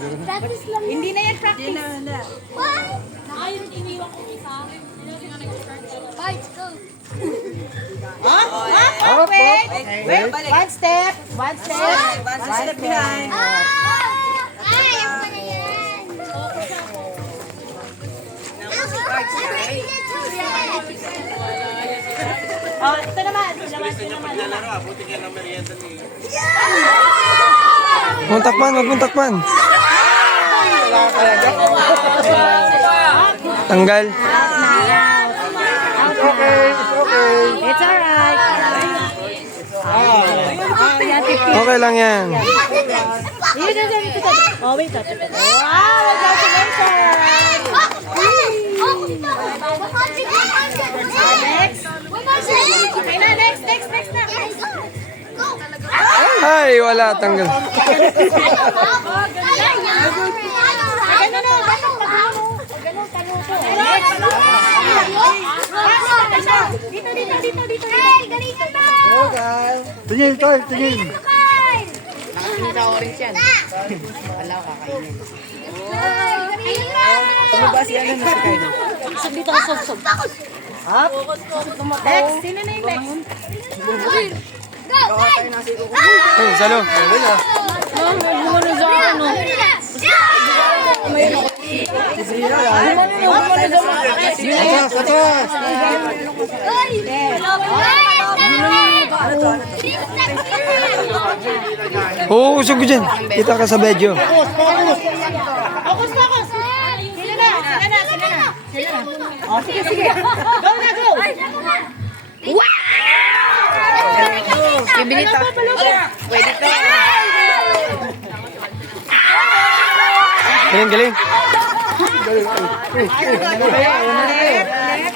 Practice lang. Hindi na yan practice. What? Ayun, iniwan ko isa. Fight, go. Wait. One step. One step. One step behind. Ay, ako na yan. Oh, ito naman. Buti ka ng merienda niyo. Huwag takpan, huwag takpan. Tanggal. It's alright. Okay lang yan. You just have to touch. Oh, wait, touch it. Wow, congratulations. Next. Okay na, next na. Ay, wala, tanggal. Dito. Hey, galingan mo! Tingin, Toy, tingin. Nakatingin sa orange yan. Wala ko kakainin. Galingan mo! Ano ba si ano na si Kaino? Dito ka, sob. Next, sino na yung next? Go, guys! Hey, salo. Oo, usog ko dyan. Kita ka sa bedyo. Focus. Sila na. Oh, sige. Go na, go. Ibinita. Pwede to. Galing.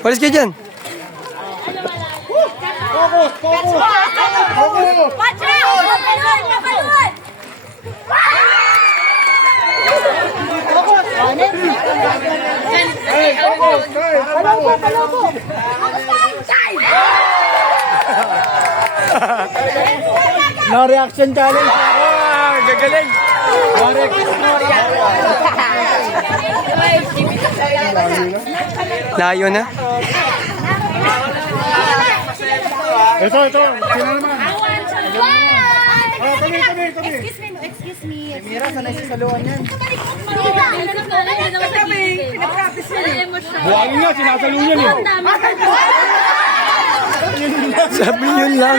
Walis kayo dyan. Watch out! Mapalun! Palobo. No reaction challenge. Gagaling. Layo na. Ito. Sino naman? Excuse me. Mira, sanay sa saluhan yan. Buhangin nga, sinasalo yan eh. Sabi yun lang.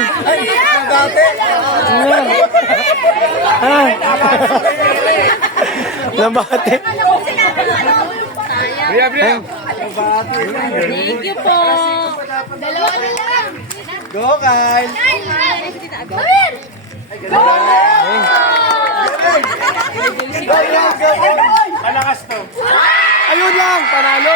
Nabate. Bria. Thank you po. Dalawa na lang. Go, Kyle! Palakas to. Ayun lang, panalo.